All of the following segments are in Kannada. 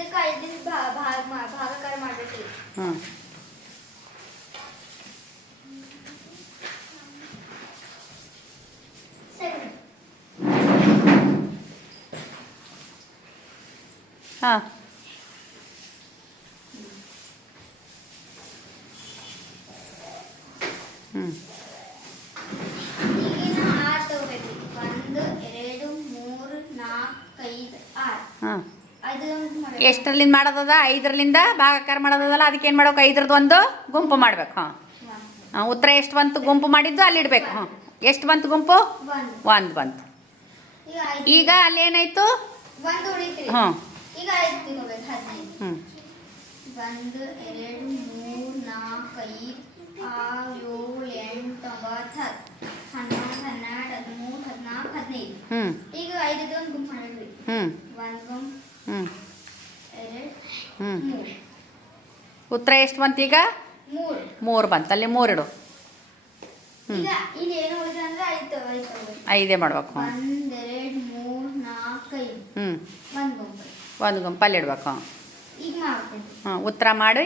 ಇದಕ್ಕೆ 5 ಭಾಗಾಕಾರ ಮಾಡಬೇಕು. ಹ್ಞೂ ಹಾಂ ಹ್ಞೂ ಈಗಿನ 6 ತಗೋಬೇಕು. 1 2 3 4 5 6. ಹಾಂ 5 ಮಾಡಬೇಕು. ಎಷ್ಟರಲ್ಲಿಂದ ಮಾಡೋದದ 5ರಿಂದ ಭಾಗಾಕಾರ ಮಾಡೋದಲ್ಲ, ಅದಕ್ಕೆ ಏನು ಮಾಡ್ಬೇಕು, 5ರದ್ದು ಒಂದು ಗುಂಪು ಮಾಡ್ಬೇಕು. ಹಾಂ ಹಾಂ ಉತ್ತರ ಎಷ್ಟು ಬಂತು ಗುಂಪು ಮಾಡಿದ್ದು ಅಲ್ಲಿ ಇಡಬೇಕು. ಹಾಂ ಎಷ್ಟು ಬಂತು ಗುಂಪು? 1 ಬಂತು. ಈಗ ಅಲ್ಲಿ ಏನಾಯಿತು? 1 ಉಳಿತ್ರಿ. ಹಾಂ ಈಗ 5 ತಗೋಬೇಕು. 15. ಹ್ಞೂ 1 2 3 4 5 6 7 8 9 10 11 12 13 14 15. ಹ್ಞೂ ಈಗ 5ದು ಒಂದು ಗುಂಪು ಮಾಡಬೇಕ್ರಿ. ಹ್ಞೂ 1 ಗುಂಪು ಹ್ಞೂ 2 ಹ್ಞೂ 3. ಉತ್ತರ ಎಷ್ಟು ಬಂತು ಈಗ? 3. 3 ಬಂತು. ಅಲ್ಲಿ 3 ಇಡು. ಈಗ ಇಲ್ಲಿ ಏನು ಉಳಿದ ಅಂದ್ರೆ 5 ತಗೋಬೇಕು. 5 ಮಾಡ್ಬೇಕು. 1 2 3 4 5. ಹ್ಞೂ 1 ಗುಂಪು. ಒಂದು ಗುಂಪು ಅಲ್ಲಿ ಇಡ್ಬೇಕು. ಈಗ ಮಾಡ್ಬೇಕು. ಹಾಂ ಉತ್ತರ ಮಾಡಿ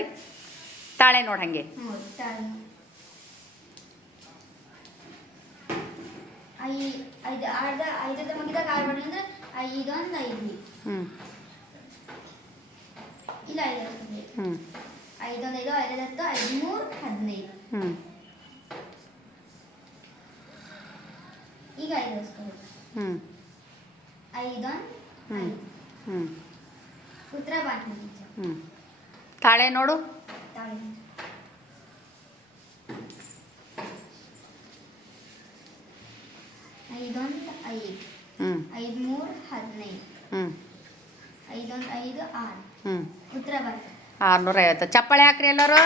ತಾಳೆ ನೋಡಿ ಹಾಗೆ. ಹ್ಞೂ ತಾಳಿ. 5 ಮುಗಿದಾಗ 6 ಬರಲಿ ಅಂದ್ರೆ 5 ಒಂದು 5. ಹ್ಞೂ ಇಲ್ಲ 5 ಆಗ್ತದೆ. ಹ್ಞೂ 5 ಒಂದು 5 5 10 5 3 15. ಹ್ಞೂ ಈಗ 5 ಹಾಕ್ಸ್ಕೊಬೇಕು. ಹ್ಞೂ 5 ಒಂದು ಹ್ಞೂ 5. ಹ್ಞೂ ಉತ್ತರ ಬಂತು. ಹ್ಞೂ ತಾಳೆ ನೋಡು. ತಾಳಿ. 5 ಒಂದು 5. ಹ್ಞೂ 5 3 15. ಹ್ಞೂ 5 ಒಂದು 5 6. ಹ್ಞೂ ಉತ್ತರ ಬಂತು. 650. ಚಪ್ಪಾಳೆ ಹಾಕ್ರಿ ಎಲ್ಲರೂ.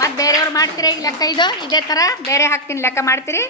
ಮತ್ತು ಬೇರೆಯವ್ರು ಮಾಡ್ತೀರಿ ಈಗ ಲೆಕ್ಕ? ಇದು ಇದೇ ಥರ ಬೇರೆ ಹಾಕ್ತೀನಿ ಲೆಕ್ಕ ಮಾಡ್ತೀರಿ.